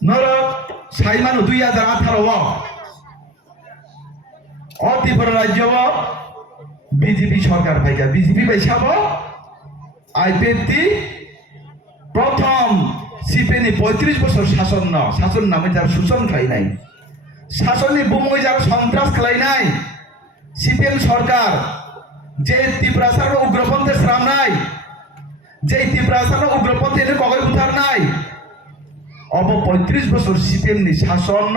নরক সাইমানো 2018 ত্রিপুরা রাজ্য বিজেপি সরকার পাইকা BJP পাইছাব IPFT প্রথম সিপিএনি 35 বছর শাসন নামে যার শোষণ খাই নাই শাসনে বুমই যার সন্ত্রাস খাই নাই সিপিএম সরকার যে ত্রিপুরাসার উগ্রপন্থের শ্রাম নাই যে ত্রিপুরাসার উগ্রপন্থী এনে কগল উদ্ধার নাই 35 বছর সিপিএম নি শাসন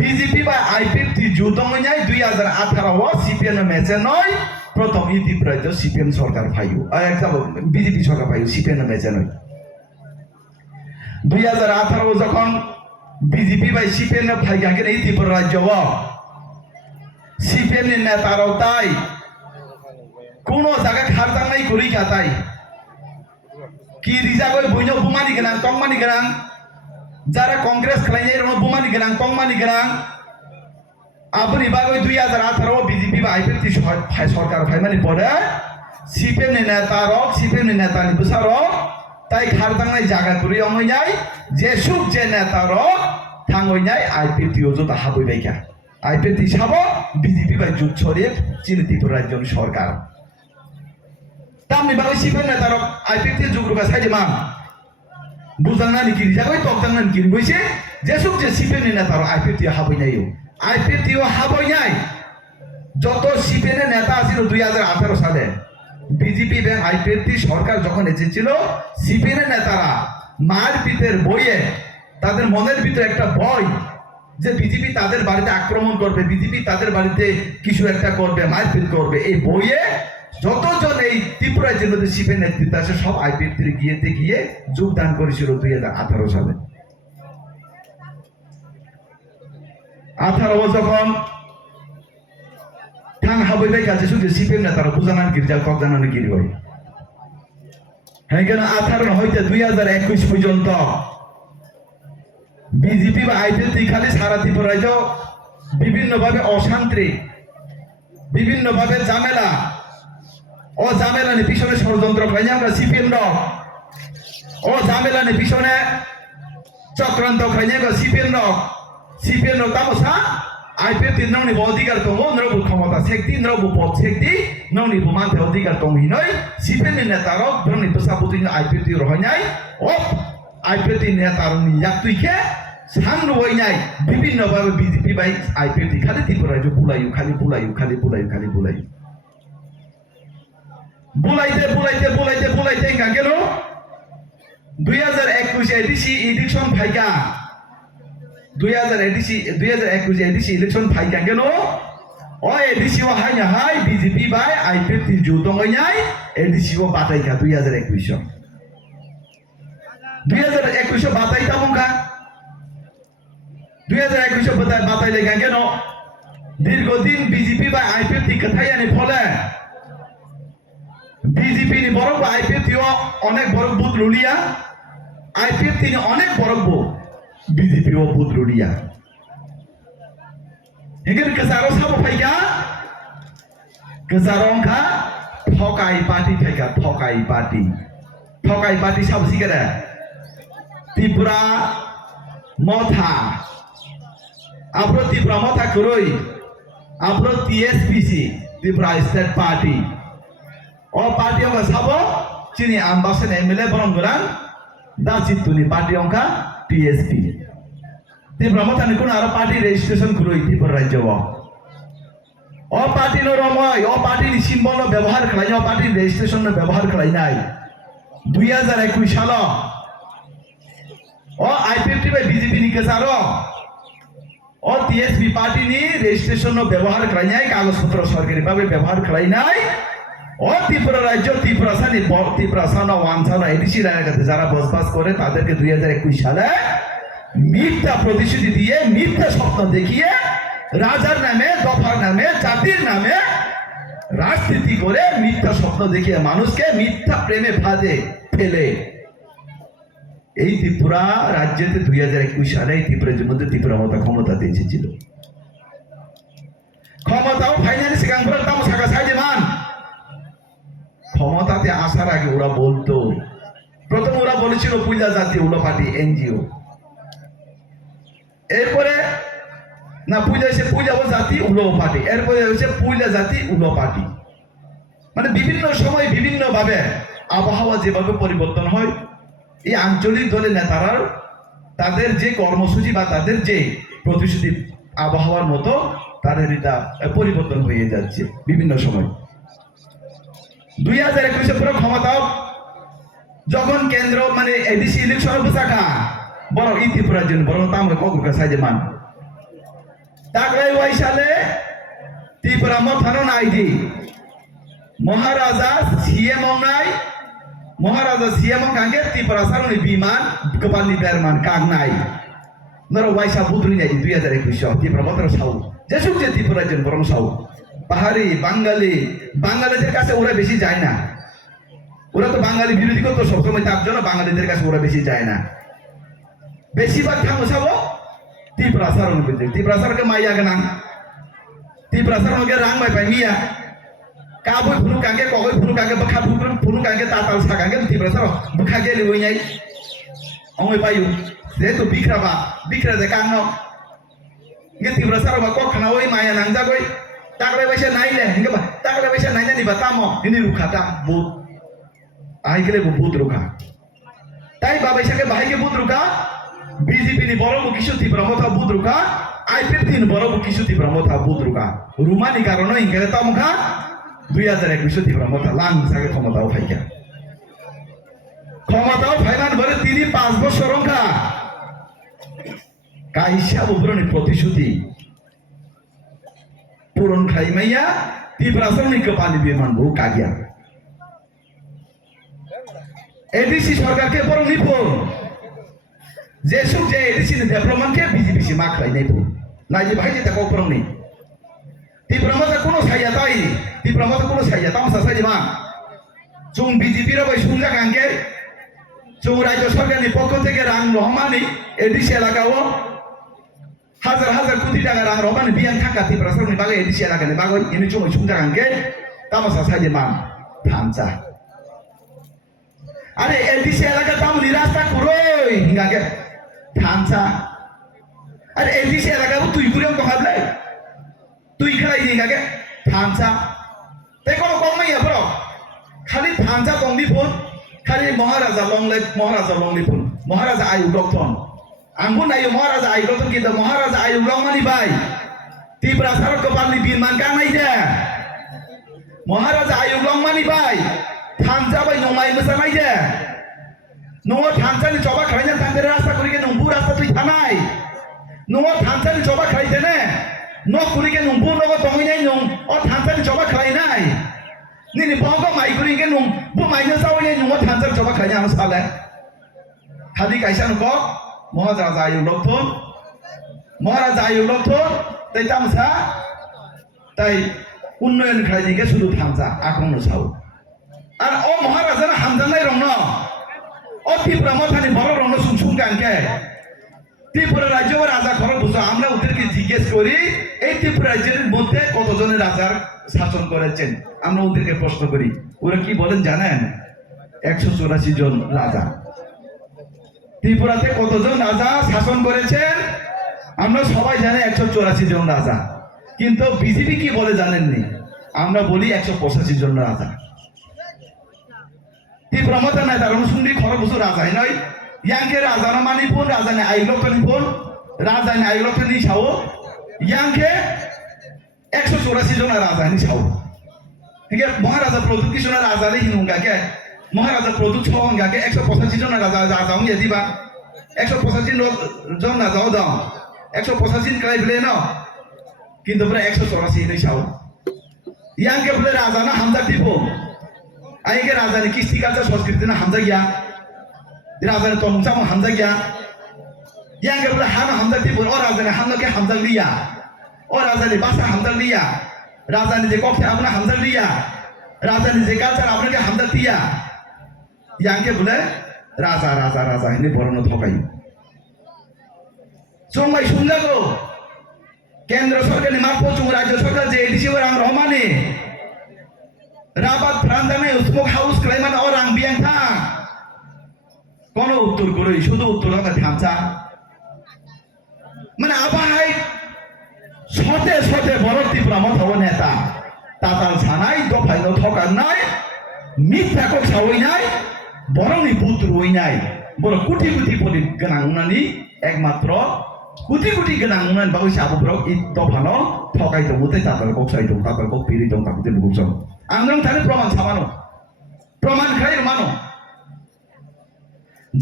বিজেপি বা আইপিএফটি যুদ্ধময় 2018 সিপিএম মেচে নয় প্রথম ত্রিপুরা সিপিএম সরকার পাইও বিজেপি সরকার পাইও সিপিএম মেচে নয় 2018 যখন বিজেপি বা সিপিএম ফাইগাকে এই ত্রিপুরা রাজ্য সিপিএম নেতারাও তাই কোন জায়গা খারতাম নাই করি তাই কি রিজাগই বইনো বুমানি গোনাं টংমানি গোনাं যারা কংগ্রেস খালাইনাই রনো বুমানি গোনাं টংমানি গোনাं আপনি বাগৈ 2018 বিজেপি বা আইপিএফটি সরকার ফাইমানি পরে সিপিএম নি নেতানি বসারক তাই খারতাंनाय জায়গা করি অমইনাই যে সুখ যে নেতারক থাঙ্গইনাই আইপিএফটি ওজোতা হাবইবাইকা আইপিএফটি সাব বিজেপি বা জুট ছড়িয়ে চিনি ত্রিপুরা রাজ্য সরকার তামনি বাগৈ সিপিএম নেতারক আইপিএফটি জুগ্রুকা সাইজেমা বুজাंनानै गिरि जागै तकजांनानै गिरि बइसे जे सुख जे सिपिएम नि नेतारक आइपिएफटी हाबइनायो आइपिएफटी हाबइनाय যত সিপিএম এর নেতা আছিল 2018 সালে বিজেপি এবং আইপিএফটি সরকার যখন এসেছিল সিপিএম এর নেতারা মারপিটের বইয়ে তাদের মনের ভিতরে একটা ভয় যে বিজেপি তাদের বাড়িতে আক্রমণ করবে বিজেপি তাদের বাড়িতে কিছু একটা করবে মারপিট করবে এই বইয়ে যতজন এই ত্রিপুরার জন্য সিপিএম নেতৃত্ব আছে সব আইপিএফটির গিয়ে যোগদান করেছিল 2018 সালে 18 যখন থাং হাবইবাই কাছে শুধু সিপিএম নেতারা বুঝানান গির্জা ককজানান গিরি হয় হ্যাঁ কেন 18 হইতে 2021 পর্যন্ত বিজেপি বা আইপিএফটি খালি সারা ত্রিপুরায় বিভিন্নভাবে অশান্তি বিভিন্নভাবে ঝামেলা ও ঝামেলার পিছনে ষড়যন্ত্র খাই আমরা সিপিএম ও ঝামেলার পিছনে চক্রান্ত খাই আমরা সিপিএম তামসা আইপিএফটি নৌনি অধিকার দङ নরবু ক্ষমতা সেক্তি নরবু পদ সেক্তি নৌনি মানতে অধিকার দङ হিনৈ সিপিএম নেতারক নৌনি বসাবুতি আইপিএফটি রহনাই ও আইপিএফটি নেতারনি ইয়াতুইকে সাংনবইনাই বিভিন্নভাবে বিজেপি বাই আইপিএফটি খালি ত্রিপুরা রাজ্য বুলাইও বুলাইতে গেল 2021 এডিসি ইলেকশন ফাইকা 2021 এডিসি ইলেকশন ফাইকা গেল ও এডিসি ও হাই বিজেপি বাই আইপিএফটি যুদ্ধময় এডিসি ও বাতাইকা 2021 বাতাইতা মুখা 2021 বাতাইলে গেল দীর্ঘদিন বিজেপি বা আইপিএফটি কথায়ানি ফলে বিজেপি নি বড় আইপিএফটি অনেক বড় বুথ লুলিয়া আইপিএফটি নি অনেক বড় বিজেপি ও বুথ লুলিয়া হেগের কাসারো সাবো ফাইকা কাসারংখা ঠকাই পার্টি সাব সিগারে ত্রিপুরা মথা ত্রিপুরা মথা করই টিএসপিসি ত্রিপুরা স্টেট পার্টি ও পার্টি অঙ্কা সাব চিনি আমবাসন এমএলএ বরং গোরাং দাচিতুনি পার্টি অঙ্কা টিএসপি ত্রিপুরা মথানি কোন আর পার্টি রেজিস্ট্রেশন করই ত্রিপুরা রাজ্য ও পার্টি রময় ও পার্টি সিম্বল ব্যবহার খাই ও পার্টি রেজিস্ট্রেশন ব্যবহার খাই নাই 2021 সাল ও আইপিএফটি বাই বিজেপি নি কেসার ও টিএসপি পার্টি নি রেজিস্ট্রেশন ব্যবহার খাই নাই কাগজপত্র সরকারি ভাবে ব্যবহার খাই নাই ও ত্রিপুরা রাজ্য ত্রিপুরা সানা ওয়ানসানা এডিসি রায়গাতে যারা বসবাস করে তাদেরকে 2021 সালে মিথ্যা প্রতিশ্রুতি দিয়ে মিথ্যা স্বপ্ন দেখিয়ে রাজার নামে দফার নামে জাতির নামে রাজনীতি করে মিথ্যা স্বপ্ন দেখিয়ে মানুষকে মিথ্যা প্রেমে ফাঁদে ফেলে এই ত্রিপুরা রাজ্যেতে 2021 সালে ত্রিপুরার মধ্যে ত্রিপুরা মতো ক্ষমতাতে এসেছিল ক্ষমতাও ফাইনালি সিগাংপুর দাম সাকা সাইজে মান ক্ষমতাতে আসার আগে ওরা বলতো প্রথম ওরা বলেছিল পূজা জাতি উলো পার্টি এনজিও এরপরে না পূজা হচ্ছে পূজা ও জাতি উলো পার্টি, এরপরে হচ্ছে পূজা জাতি উলো পার্টি। মানে বিভিন্ন সময় বিভিন্ন ভাবে আবহাওয়া যেভাবে পরিবর্তন হয়, এই আঞ্চলিক দলের নেতারা তাদের যে কর্মসূচি বা তাদের যে প্রতিশ্রুতি আবহাওয়ার মতো তাদের এটা পরিবর্তন হয়ে যাচ্ছে বিভিন্ন সময়। 2021 পুরো ক্ষমতা যখন কেন্দ্র মানে এডিসি ইলেকশন বসাকা বড় ত্রিপুরার জন্য বড় তামরে কগুকা সাইজে মান তাকলাই ওই সালে ত্রিপুরা মথানো নাইদি মহারাজা সিএম নাই, মহারাজা সিএম কাঙ্গে ত্রিপুরা সারনি বিমান কপালনি বেরমান কাং নাই নর ওয়াইসা বুদ্রি নাই 2021 ত্রিপুরা মথানো সাউ যেসব যে ত্রিপুরার জন্য বরং সাউ পাহাড়ি বাঙালি বাঙালিদের কাছে ওরা বেশি যায় না, ওরা তো বাঙালি বিরোধী করতো সবসময়, তার জন্য বাঙালিদের কাছে ওরা বেশি যায় না। বেশিরভাগ থামো সাবো ত্রিপুরা সারণ বুঝে ত্রিপুরা সারকে মাইয়া কে নাম ত্রিপুরা সারণকে রাং মাই পাই মিয়া কাবই ফুলু কাঙ্গে কগই ফুলু কাঙ্গে বখা ফুলু কাঙ্গে তাতাল সাকাঙ্গে ত্রিপুরা সার বখা গেলে ওই নাই অঙ্গই পাইও যেহেতু বিক্রা দে কাং ন গে ত্রিপুরা সার বা কখনা ওই মায়া নাং যাগই তাকলে বাইসা নাইলে হিঙ্গে বা তাকলে বাইসা নাইনা নিবা তামো ইনি রুখাটা বুত আই গেলে বুত রুখা তাই বাবাইসাকে বাহাইকে বুত রুখা বিজেপি ni বড় কিছু ত্রিপুরা মথা বুত রুখা আইপিএফ তিন বড় কিছু ত্রিপুরা মথা বুত রুখা রুমানি কারণ ইংরে তামুখা 2021 ত্রিপুরা মথা লাং সাকে ক্ষমতাও ফাইকা ক্ষমতাও ফাইমান বলে তিনি 5 বছর রঙ্কা কাইসা উপরনি প্রতিশ্রুতি পূরণ খাইমাইয়া ত্রিপুরা সরনি কপালি বিমান বহু কাগিয়া এডিসি সরকারকে বড় নিপুণ যেসব যে এডিসি ডেভেলপমেন্টকে বিজেপি মাখলাই নাই নাই যে ভাই যে তাকে উপরং নেই ত্রিপুরা মধ্যে কোনো সাইয়া তাই ত্রিপুরা মধ্যে কোনো সাইয়া তামসা সাইয়া মা চুং বিজেপির ওই সুন্দর গাঙ্গে চুং রাজ্য সরকারের পক্ষ থেকে রাং রহমানি এডিসি এলাকাও হাজার হাজার কোটি টাকা রাং রহমানি বিয়ান থাকা ত্রিপুরা সরকারের বাগে এডিসি এলাকায় বাগে ইনি চুং সুন্দর গাঙ্গে তামসা সাইয়া মা থামসা আরে এডিসি এলাকা তামলি রাস্তা করই হিঙ্গাকে থামসা আরে এডিসি এলাকা তুই ঘুরেও তো ভাবলে তুই খেলাই হিঙ্গাকে থামসা তাই কোনো কম নাই বড় খালি থামসা কমবি ফোন খালি মহারাজা লংলি ফোন মহারাজা আয়ু ডক্টন আঙ্গুন আয়ু মহারাজা আয়ু ডক্টন কিন্তু মহারাজা আয়ু লংমানি ভাই ত্রিপুরা সারক কপালনি বিমান কাং নাই দে মহারাজা আয়ু লংমানি ভাই থামসা ভাই নমাই মোসা নাই দে ন'आ थामसानि जबा खालायना थांदे रास्ता कुरिके नंबु रास्ता तुई थानाय न'आ थामसानि जबा खालायदेने न कुरिके नंबु न'आ दंगैनाय नं अ थामसानि जबा खालायनाय निनि बंग माइ कुरिके नं बु माइनो सावैनाय न'आ थामसानि जबा खालायना आं साले खालि कायसा नको महाराजा आयु लक्थन ताई तामसा ताई उन्नयन खालायनिके शुधु थामसा आखंनो साव आर अ महाराजाना हामजानाय रं न ত্রিপুরা মথানি বড় রং শুনশুন কাঙ্কে ত্রিপুরা রাজ্য রাজা খরচ বুঝো আমরা ওদেরকে জিজ্ঞেস করি এই ত্রিপুরা রাজ্যের মধ্যে কতজনের রাজার শাসন করেছেন আমরা ওদেরকে প্রশ্ন করি ওরা কি বলেন জানেন 184 জন রাজা ত্রিপুরাতে কতজন রাজা শাসন করেছেন আমরা সবাই জানি 184 জন রাজা কিন্তু বিজেপি কি বলে জানেননি আমরা বলি 185 জন রাজা ত্রিপুরা মধ্যে নাই তার অনুসন্ধি খরচ বছর রাজাই নয় ইয়াংকে রাজানা মানি ফোন রাজানি আইলকনি ফোন রাজানি আইলকনি সাও ইয়াংকে 184 জন রাজানি সাও ঠিক আছে মহারাজা প্রদুত কিশোর রাজারে হিনুঙ্গাকে মহারাজা প্রদুত ছঙ্গাকে 185 জন রাজা রাজাও নিয়ে দিবা 185 জন রাজাও দাও 185 কাই বলে না কিন্তু পুরো 184 নেই সাও ইয়াংকে বলে রাজানা হামজা দিব आइके राजानि किस्ती कालचा संस्कृतीना हामजा गया राजानि तमुचा हामजा गया यांगे बोले हम हामजा टिपुर और राजानि हामजा के हामजा लिया और राजानि भाषा हामजा लिया राजानि जे कक्ष आपने हामजा लिया राजानि जे कालचार आपने के हामजा दिया यांगे बोले राजा राजा राजा हिने बरनो थकाई सोंगाई सुंजागो केंद्र सरकारनि मार्फत जों राज्य सरकार जे एडिसि रां रहमानि राबात फ्रांजाने स्मोक हाउस क्लाइमान और आं बियां था कोनो उत्तर करो शुद्ध उत्तर का थामसा মানে আবাহাই সতে সতে বড় ত্রিপুরা মতো নেতা তাতাল ছানাই দফাই ঠকার নাই মিথ্যাকে সাওই নাই বরংনি পুত্র হই নাই বড় কোটি কোটি পরি গোনাं উনানি একমাত্র কোটি কোটি গোনাं উনানি বাগৈ সাবুফोराव ই দফাनो ঠকাই দंबोते ताताल कक साइ दं ताताल कक पिरि दं ताकुते बुगसं आं नों थाने प्रमाण सामानो प्रमाण खाय मानो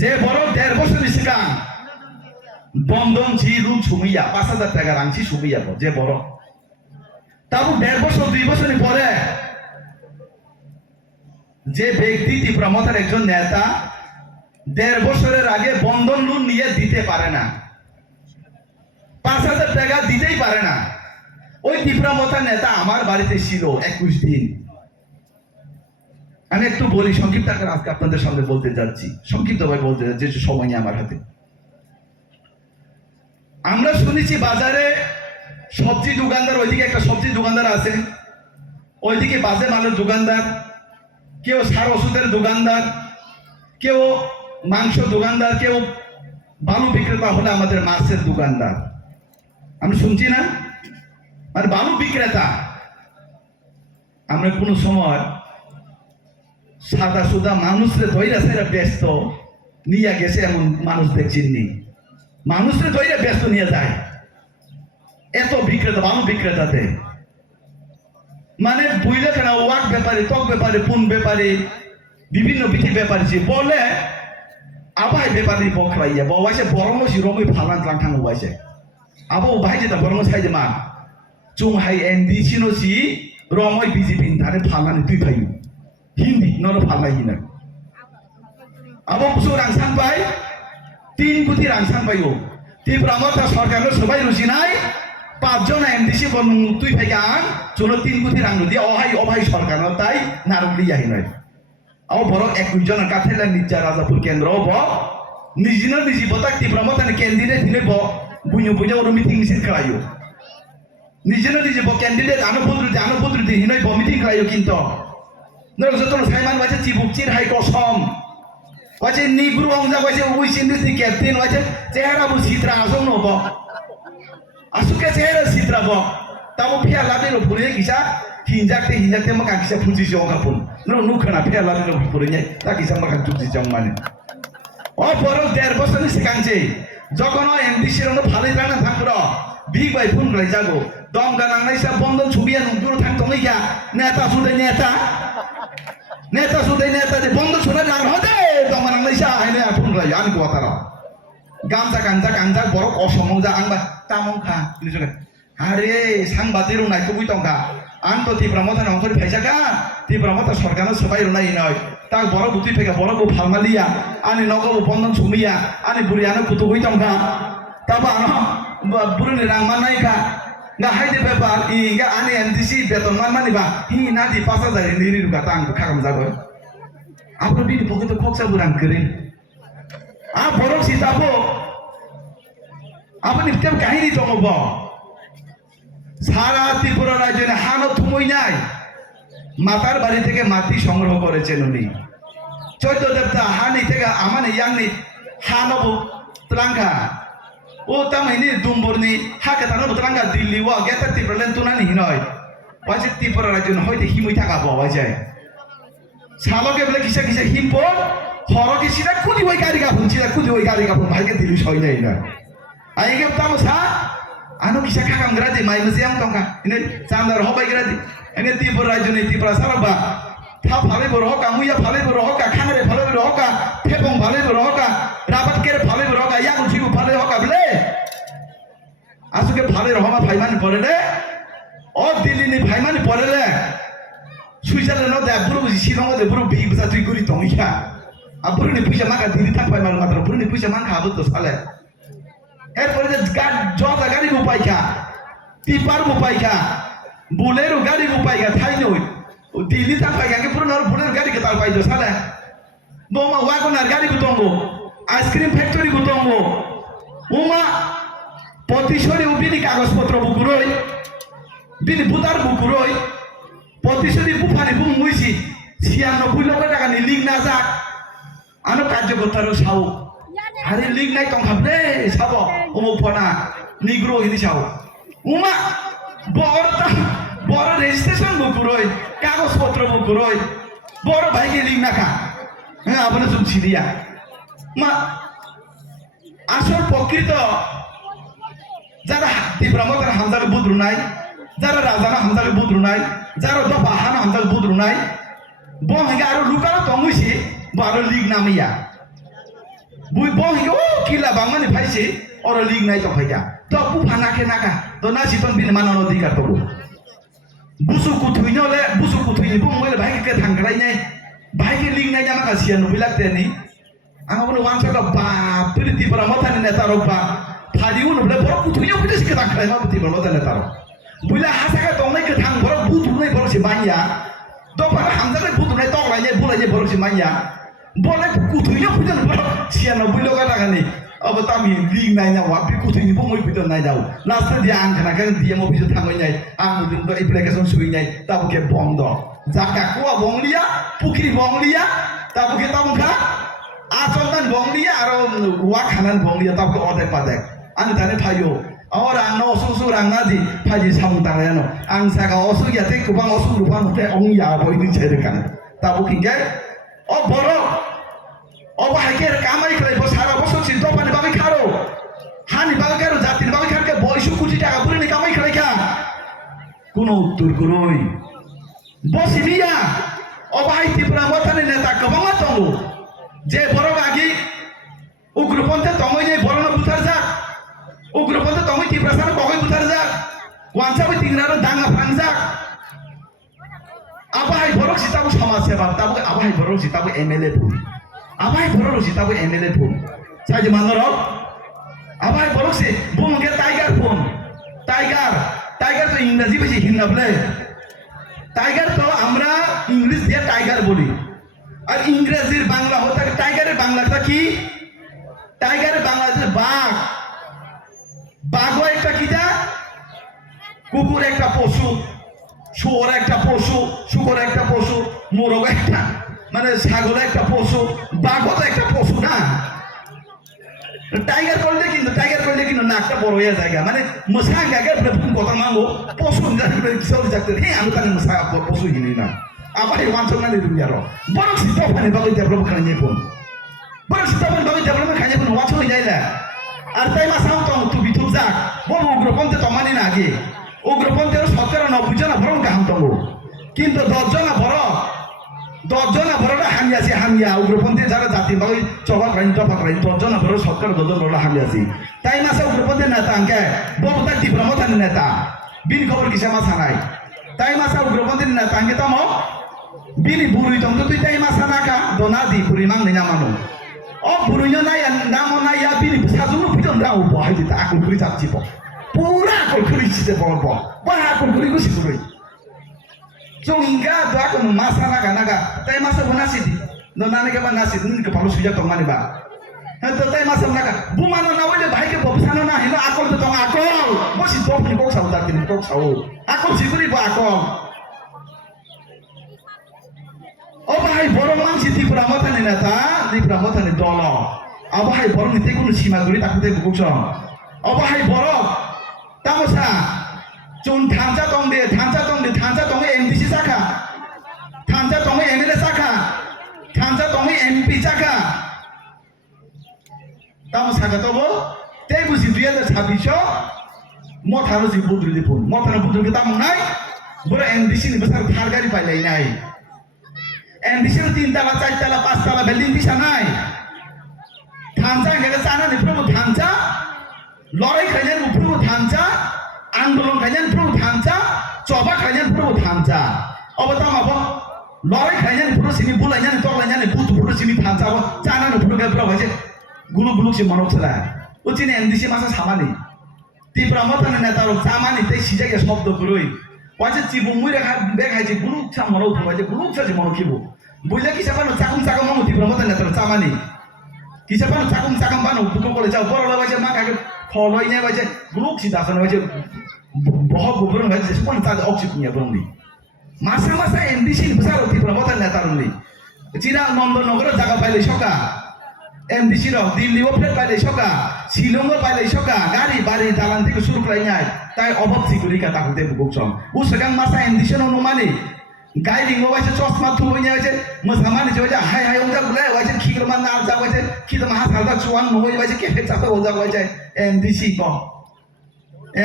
যে বড় 1.5 বছরের সিগাं বন্ধন জি রুম সুমিয়া 5000 টাকা রাংছি সুমিয়া যে বড় তাবু 1.5 বছর 2 বছরের পরে যে ব্যক্তি ত্রিপুরা মথার একজন নেতা 1.5 বছরের আগে বন্ধন লোন নিয়ে দিতে পারে না 5000 টাকা দিতেই পারে না ওই ত্রিপুরা মথার নেতা আমার বাড়িতে ছিল 21 দিন আমি একটু বলি সংক্ষিপ্ত আকারে আজকে আপনাদের সামনে বলতে যাচ্ছি সংক্ষিপ্তভাবে বলতে যাচ্ছি যে সময় নেই আমার হাতে আমরা শুনেছি বাজারে সবজি দোকানদার ওইদিকে একটা সবজি দোকানদার আছে ওইদিকে বাজে মালের দোকানদার কেউ সার ওষুধের দোকানদার কেউ মাংস দোকানদার কেউ বালু বিক্রেতা হলে আমাদের মাছের দোকানদার আমি শুনছি না মানে বালু বিক্রেতা আমরা কোনো সময় সাদা সুদা মানুষরে ধৈরা সেরা ব্যস্ত নিয়ে গেছে এমন মানুষ দেখছেননি মানুষরে ধৈরা ব্যস্ত নিয়ে যায় এত বিক্রেতা বালু বিক্রেতাতে মানে বুঝলে কেন ওয়াক ব্যাপারে ত্বক ব্যাপারে পুন ব্যাপারে বিভিন্ন বিধি ব্যাপারে যে বলে আবাই ব্যাপারে বখরাইয়া বাবাইছে বরং সিরমই ফালান লাंथां বাইছে আবো বাই যেটা বরং সাইজে মা চুং হাই এনডি সিনোসি রমই বিজেপি ধারে ফালানি দুই ভাই হিন্দি নর ফালাই হিনা আবো বুসু রাংসান পাই 3 কোটি রাংসান পাইও ত্রিপুরা মথা সরকারের সবাই রুচিনাই 5 জন এমডিসি বনু তুই ভাইগান চলো 3 কোটি রাং দিয়ে অহাই সরকার তাই নারুলি যাহিনাই আও বড় 21 জন কাথেলা নিচা রাজাপুর কেন্দ্র ব নিজিনা নিজি বতাক ত্রিপুরা মথানে ক্যান্ডিডেট দিলে ব বুইনো বুইনো ওর মিটিং মিছিল খাইও নিজিনা নিজি ব ক্যান্ডিডেট আনো পদ্রুতি হিনাই ব মিটিং খাইও কিন্তু নরক যতন সাইমান বাজে চিবুক চির হাই কসম বাজে নিগ্রু অংজা বাজে উইসিন্দিসনি ক্যাপ্টেন বাজে চেহারা বু সিত্রা আসং নব আসুকে চেহারা সিত্রা ব তাও ফিয়া লাদের উপরে কিসা হিনজাকতে মাকা কিসা ফুজি জঙ্গাপুন নরক নুখানা ফিয়া লাদের উপরে নে তা কিসা মাকা জুজি জং মানে ও বড় 1.5 বছরের সিগাংছে যখন ও এমডিসি রনো ভালোই রানা থাকর বি বাই ফুন রাই যাগো দম গানাংনাই সা বন্ধন ছবিয়া নুদুর থাকতই গা নেতা সুদে নেতা সুদাই নেতা যে বন্ধ ছোড়া না হতে তোমার নাইসা আইনে ফুন রাই আমি কথারা গামজা বড় অসমং যা আংবা তামংখা নিজকে আরে সাংবাদিক নাই তো বুইতংকা আন তো ত্রিপুরা মথা নংখরি ফাইসাকা ত্রিপুরা মথা সরকারের সবাই রনাই নয় তা বড় বুতি ফেকা বড় বু ফালমালিয়া আনি নগব বন্ধন সুমিয়া আনি বুড়িয়ানো কুতু হইতংকা তাবা আনো বুড়িনি রাং মানাইকা nggak hai de bebar nggak ane NDC beton man ba hi na di 5000 ni ri ga tang khagam jago apro bi poke to khoksa burang kere a borok si tabo apni tem kahini tomobo সারা ত্রিপুরা রাজ্যে হানো থুমই নাই মাতার বাড়ি থেকে মাটি সংগ্রহ করেছেন উনি 14 দেবতা হানি থেকে আমানে ইয়াংনি হানবো ত্রাঙ্কা ও তামাইনি দুম্বরনি হাকে তানো বতরাঙ্গা দিল্লি ওয়া গেতা ত্রিপুরালেন তুনানি হিনয় ওয়াজে ত্রিপুরা রাজ্য হইতে হিমই থাকা বাবা যায় সালকে বলে কিসা হিমপ হরকে সিধা খুদি ওই গাড়ি গাফুন ভাইকে দিলি সই নাই না আইগে তামসা আনো কিসা খাকাম গ্রাদি মাই মজিয়াম তংকা ইনে চান্দার হবাই গ্রাদি এনে ত্রিপুরা রাজ্য নি ত্রিপুরা সারাবা থা ফালে বড় হকা মুইয়া ফালে বড় হকা খানারে ফালে বড় হকা ফেপং ফালে বড় হকা রাবাত কেরে ফালে বড় হকা ইয়াং জিগু ফালে হকা বলে আসুকে ফালে রহমা ভাইমানি পড়েলে ও দিল্লি ভাইমানি পড়েলে সুইজারল্যান্ড দে বুড়ো শিলং দে বুড়ো বি বুঝা তুই করি তংইয়া আর বুড়োনি পয়সা মাকা দিল্লি থাক পাই মাত্র বুড়োনি পয়সা মাকা আবো তো সালে এরপরে যে জটা গাড়ি উপাইকা টিপার উপাইকা বুলেরো গাড়ি উপাইকা থাই নই দিল্লি থাক পাইকা কে পুরো বুলের গাড়ি কে তার পাইছো সালে বোমা ওয়াগনার গাড়ি গুতঙ্গো আইসক্রিম ফ্যাক্টরি গুতঙ্গো উমা প্রতিশোরে উবিনি কাগজপত্র বুকুরই বিনি বুতার বুকুরই প্রতিশোরে বুফানি বুম মুইছি 96 লক্ষ টাকা নি লিগ না যাক আনো কার্যকর্তারও সাও আরে লিগ নাই তং খাবলে সাবো অমুক ফনা নিগ্রো হিনি সাও উমা বড় রেজিস্ট্রেশন বুকুরই কাগজপত্র বুকুরই বড় ভাইকে লিখ নাখা হ্যাঁ আপনার চুপ ছিড়িয়া মা আসল প্রকৃত যারা তীব্রাম তারা হামজাকে বুদ্রু নাই যারা রাজানা হামজাকে বুদ্রু নাই যারা দফা হানা হামজাকে বুদ্রু নাই বহিগে আরো লুকানো তংইছি বারো লিগ নামিয়া বুই বহিগে ও কিলা বাংমানি ফাইছি ওর লিগ নাই তো ভাইয়া তো পুফা নাকে নাকা তো না সিতন বিন মানন অধিকার পাবো বুসু কুথুইনো le busu kuthui bung mele bhai ke thangrai nei bhai ke ling nei jama kasian no bilak teni anga bono wangsa ka ba priti para motha ni neta ro ba phadi uno le bor kuthui no bides ke thangrai ma priti para motha neta ro buila hasa ka tong nei ke thang bor butu nei bor si manya do para hamza nei butu nei tok lai nei bulai nei bor si manya bole kuthui no bides bor sian no bilo ka tagani अब तामी लिंग नाय ना वापी कुथुई नि बंगoi बिदन नाय दाउ last दि आं खाना kan dia mo bisa thangoi nai ang mudin to application sui nai tabu ke bong do jaka ko bong lia pukri bong lia tabu ke tam kha achondan bong lia aro wa khanan bong lia tabu ke odek padek ani tane phayo orang no susu rang nadi phaji sam tang no ang saka osu ya te kubang osu rupang te ong ya boi ni chere kan tabu ki ge o boro o bahai kamai krai bo sara bosor si dopane bagai kharo hani bagai kharo jatir bagai kharke 200 কোটি টাকা পুরে নি কামাই খাই খা কোন উত্তর করই বসিলিয়া o bahai Tripura মতানি নেতা কবঙ্গা তঙ্গু যে বড় বাগি উগ্রপন্থে তঙ্গই যে বড় না বুথার যা উগ্রপন্থে তঙ্গই ত্রিপুরা সারা কগই বুথার যা ওয়ানসাবই তিংরার দাঙ্গা ফাংজা আবাই বড় সিতাবু সমাজ সেবা তাবু আবাই বড় সিতাবু এমএলএ ভুল আবাই বড় সিতাবু এমএলএ ভুল সাইজ মানর আবাই বড় সে বুমকে টাইগার ফোন টাইগার টাইগার তো ইংরেজি বেশি হিন্নাবলে টাইগার তো আমরা ইংলিশ দিয়ে টাইগার বলি আর ইংরেজির বাংলা হতে টাইগারের বাংলাটা কি টাইগারের বাংলাতে বাঘ বাঘও একটা কিটা কুকুর একটা পশু শুয়োর একটা পশু শুকর একটা পশু মোরগ একটা মানে ছাগল একটা পশু বাঘও তো একটা পশু না টাইগার করলে কিন্তু নাকটা বড় হয়ে যায় মানে মশা গাগে কথা মাঙ্গো পশু যাতে হ্যাঁ আমি তাহলে মশা পশু হিনি না আমার এই ওয়ান সঙ্গে দুনিয়ার বড় সিদ্ধ পানি বাকি ডেভেলপ খাইয়ে ফোন বড় সিদ্ধ পানি বাকি ডেভেলপ খাইয়ে ফোন ওয়াচ হয়ে যায় না আর তাই মাসাও তো তুই বিথুপ যাক বড় উগ্রপন্থে তো মানি না আগে উগ্রপন্থের সরকার 90 জন বড় গাম তো কিন্তু 10 জন বড় হামিয়াছি হামিয়া উগ্রপন্থী যারা জাতি বাকি চবা কাইন টপা কাইন 10 জন বড় সরকার 10 জন বড় হামিয়াছি তাই মাসে উগ্রপন্থী নেতা আঙ্কে বড় তীব্র মতানি নেতা বিন খবর কিসে মাসা নাই তাই মাসে উগ্রপন্থী নেতা আঙ্কে তো bini buru itu tuh kita yang masyarakat donadi buru mang dengan manu oh burunya naya nama naya bini besar dulu kita nggak ubah aja tak aku beri tak cipo pura aku beri sih bolpo wah aku beri gue sih beri so hingga tuh aku masyarakat naga tapi masa nasi di donani ke nasi ini ke palu suja tong mana ba itu tapi masa naga bu mana nawanya baik ke bob sana nah ini aku tuh tong aku masih bob nih kok saudara ini kok saud aku sih beri bu aku ও ভাই বড় মানসি ত্রিপুরা মতানি নেতা ত্রিপুরা মতানি দল ও ভাই বড় নিতে কোনো সীমাগুলি তাকুতে books ও ভাই বড় তামসা চুন থানজা তংদে এমডিসি শাখা থানজা তংদে এমএলএ শাখা থানজা তংদে এমপি শাখা তামসা গতব তে বুঝি 2026 মথারো জি বুদ্রুদি ফোন মথারো বুদ্রুকে তাম নাই বড় এমডিসি নি বসার থার গাড়ি পাইলাই নাই এমডিসির 3 তলা 4 তলা 5 তলা বিল্ডিং দিশা নাই থানচা গেলে চানা নিপ্রভু থানচা লড়াই খাইলেন প্রভু থানচা আন্দোলন খাইলেন প্রভু থানচা চবা খাইলেন প্রভু থানচা অবতাম আব লড়াই খাইলেন প্রভু সিনি বুলাইলেন তলাইলেন বুত প্রভু সিনি থানচা চানা প্রভু প্রভু হইছে গুলু গুলু সি মনক ছলা ওচিনে এমডিসি মাসা সামানি তীব্রা মতানি নেতা সামানি তাই সিজাগে শব্দ করই ওয়াজে চিবু মুই রেখা দেখাইছে গুলুক ছা মনক ফুমাইছে গুলুক ছা মনক কিবু বুঝলে কি সাবানো চাকুম চাকুম মন তীব্রা মতানি নেতা সামানি কি সাবানো চাকুম চাকুম বানো বুকো করে যাও বড় লাগাইছে মা কাকে ফলই নাই বাইছে গুলুক সি দাসন বাইছে বহ গোবরন বাইছে কোন তা অক্সি কুনিয়া বংনি মাসা এমডিসি বসারো তীব্রা মতানি নেতা রনি চিরা নন্দনগর জায়গা পাইলে সকা MDC র দিল্লিও ফের পাইলে সকা শিলংও পাইলে সকা গাড়ি বাড়ি দালান থেকে শুরু খাইনাই তাই অভাব সিকুরিকা তাকুতে বুকসং উসগাং মাসা MDC নো নুমানি গাইডিং ওয়াইছে চশমা থুইনা হইছে মোসামানি যে হাই হাই ওজা গুলাই ওয়াইছে খিগ্রমান না যা ওয়াইছে খিদমা হাসালদা চুয়ান নই ওয়াইছে কেফে চাপে ওজা ওয়াইছে MDC কম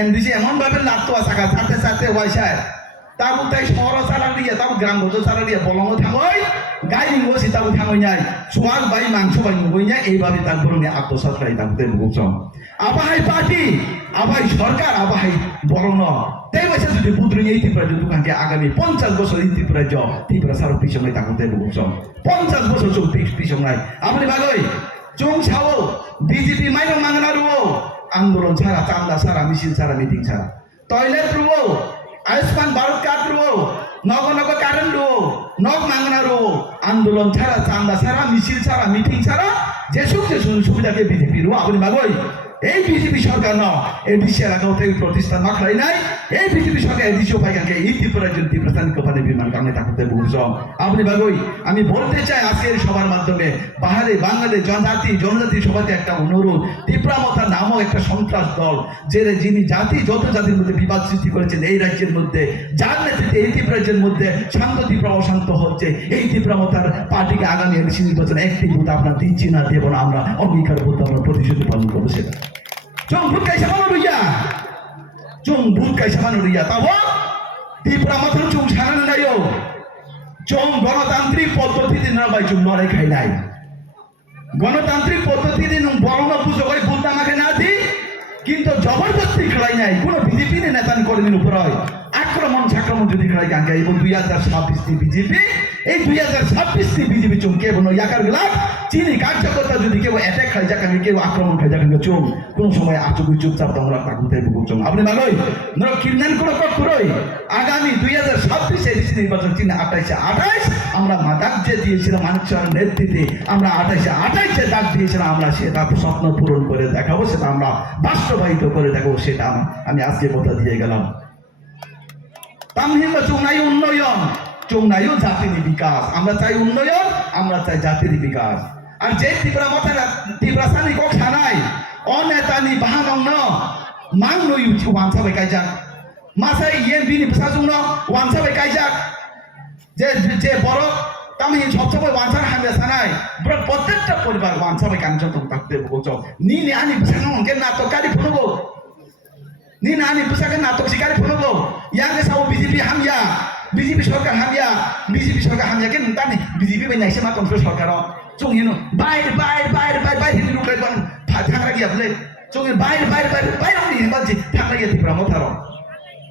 MDC এমন ভাবে লাগতো আসাকা সাথে সাথে ওয়াইছে তাবু তাই শহর সারা দিয়ে তাবু গ্রাম গত সারা দিয়ে বলং থামই গাইডিং ওসি তাবু থামই নাই সোয়াল বাই মাংস বাই নইনা এইভাবে তার বরণে আত্মসাৎরাই তাবুতে বুকসং আবাহাই পার্টি আবাই সরকার আবাহাই বরণ তাই বছর যদি বুদ্রুনি এই ত্রিপুরা দোকানকে আগামী 50 বছর এই ত্রিপুরা জব ত্রিপুরা সারা পিছনে তাকুতে বুকসং 50 বছর চোখ পিছন নাই আপনি ভাগই চোং ছাও বিজেপি মাইরং মাংনারু আন্দোলন ছাড়া চান্দা ছাড়া মিছিল ছাড়া মিটিং ছাড়া টয়লেট রুও আয়ুষ্মান ভারত কার্ড রুও নগ নগ কারেন্ট রুও নগ মাংনা রুও আন্দোলন ছাড়া চান্দা ছাড়া মিছিল ছাড়া মিটিং ছাড়া যে সুবিধাকে বিজেপি রুও আপনি ভাগই এই বিজেপি সরকার ন এই বিশ্ব এলাকাও থেকে প্রতিষ্ঠান মাখলাই নাই এই বিজেপি সরকার এই বিশ্ব পাইকাকে এই ত্রিপুরার জন্য ত্রিপুরাস্থান কোপানে বিমান কারণে তাকুতে বুঝম আপনি ভাগই আমি বলতে চাই আজকের সবার মাধ্যমে পাহাড়ে বাঙালি জনজাতি সবাইকে একটা অনুরোধ ত্রিপুরা মথা নামক একটা সন্ত্রাস দল যিনি যত জাতির মধ্যে বিবাদ সৃষ্টি করেছেন এই রাজ্যের মধ্যে যার নেতৃত্বে এই ত্রিপুরাজ্যের মধ্যে শান্ত ত্রিপুরা অশান্ত হচ্ছে এই ত্রিপুরা মথার পার্টিকে আগামী এমসি নির্বাচনে একটি ভোট আমরা দিচ্ছি না দেব না আমরা অঙ্গীকার করতে আমরা প্রতিশ্রুতি পালন করবো সেটা Jom bud kai sama nuria, jom bud kai sama nuria. Tahu? Di pramatan jom sana nayo, jom গণতান্ত্রিক পদ্ধতি দিন না ভাই jom নরে খাই নাই। গণতান্ত্রিক পদ্ধতি দিন বরং বুঝো ভাই বলতে আমাকে না দি, কিন্তু জবরদস্তি খেলাই নাই। কোনো বিজেপি নেতা কর্মীর উপর হয় আক্রমণ যদি খেলাই গাঙ্গে এবং 2026 বিজেপি এই 2026 বিজেপি চমকে বনো ইয়াকার গলাপ চিনি কার্যকর্তা যদি কেউ অ্যাটাক খাই যাকে কেউ আক্রমণ খাই যাকে চোম কোন সময় চুপচাপ তোমরা তাকুতে বুঝছো আপনি ভালোই নর কিন্নান কোন করই আগামী 2026 এডিসি নির্বাচন চিহ্ন 28 আমরা মাদাক যে দিয়েছিলাম মানুষের নেতৃত্বে আমরা 28 ডাক দিয়েছিলাম আমরা সেটা স্বপ্ন পূরণ করে দেখাবো সেটা আমরা বাস্তবায়িত করে দেখাবো সেটা আমি আজকে কথা দিয়ে গেলাম তামহিমা চুংনাই উন্নয়ন চুংনাইও জাতির বিকাশ আমরা চাই উন্নয়ন আমরা চাই জাতির বিকাশ আর যে ত্রিপুরা মথার ত্রিপুরা সানি কক সানাই অনেতানি বাহানং ন মান নই ওয়ানসাবে কাইজাক মাসাই ইয়ে বিনি সাজুং ন ওয়ানসাবে কাইজাক যে বড় তামহিম সবসময় ওয়ানসার হামে সানাই প্রত্যেকটা পরিবার ওয়ানসাবে কাঞ্চন থাকতে বলছো নি আনি বিসাং কে নাটককারী ফুলবো নি নানি পুসাকে নাটক শিকারি ফুলবো ইয়াকে সাও বিজেপি হামিয়া বিজেপি সরকার হামিয়া কে তানি বিজেপি বাই নাইসে মা কন্ট্রোল সরকার চুংহিনো বাইরে লুকাই বান থাকরা গিয়া বলে চুংহি বাইরে আমি বাজি থাকরা গিয়া ত্রিপুরা মথার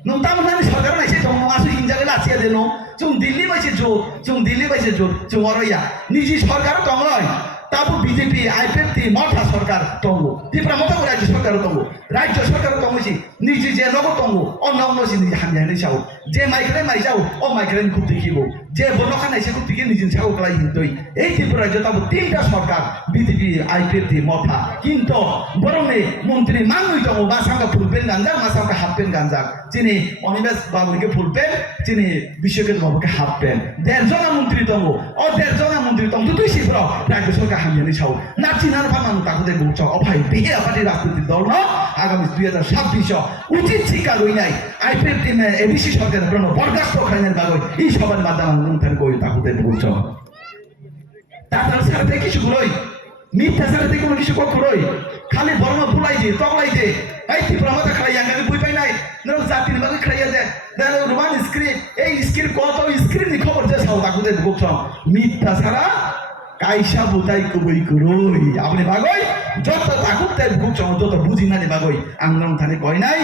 নং তামনানি সরকার নাইসে দং আসু হিনজাগে লাচিয়া দেনো চুং দিল্লি বাইছে জোর চুং অরইয়া নিজি সরকার দংলয় তাবু বিজেপি আইপিএফটি মঠা সরকার তঙ্গু ত্রিপুরা মতো রাজ্য সরকার তঙ্গু রাজ্য সরকার তঙ্গুছি নিজে যে নগ তঙ্গু অন্য নিজে হামিয়ানি চাও যে মাইকেলে মাই যাও ও মাইকেলে খুব দেখিব যে বনখানাই সে খুব দেখি নিজে ছাগল কলাই হিন্দই এই ত্রিপুরা রাজ্য তাবু 3টা সরকার বিজেপি আইপিএফটি মঠা কিন্তু বরণে মন্ত্রী মানুই তঙ্গু মাসামকা ফুলপেন গাঞ্জাক মাসামকা হাফপেন গাঞ্জাক যিনি অনিমেষ বাবুকে ফুলপেন যিনি বিশ্বকেশ বাবুকে হাফপেন 1.5 জনা মন্ত্রী তঙ্গু ও 1.5 জনা মন্ত্রী তঙ্গু তুই শিখর রাজ্য সরকার হামিয়ানি চাও নাচিনার ফামান তাকুতে বুঝছ অভাই বিহে আপাটি রাজনৈতিক দল ন আগামী 2026 উচিত শিক্ষা রই নাই আইপিএফটি এবিসি সরকারের ব্রণ বরদাস্ত খাইনের বাগৈ এই সবার মাধ্যমে মুন্থান কই তাকুতে বুঝছ তাতার সাথে কিছু গুলোই মিথ্যা সাথে কোনো কিছু কখরই খালি বর্ণ ভুলাই যে তগলাই যে এই ত্রিপুরা মাথা খাই আঙ্গালি বই পাই নাই নরম জাতির মাঝে খাইয়া যায় দেখো রোমান স্ক্রিপ্ট এই স্ক্রিপ্ট কত স্ক্রিপ্ট নি খবর যে সাউ তাকুতে বুঝছ মিথ্যা ছাড়া কাইসা বুতাই কবই করই আপনি বাগই যত তাকুতে বুঝছ যত বুঝি না বাগই আন্দোলন থানে কয় নাই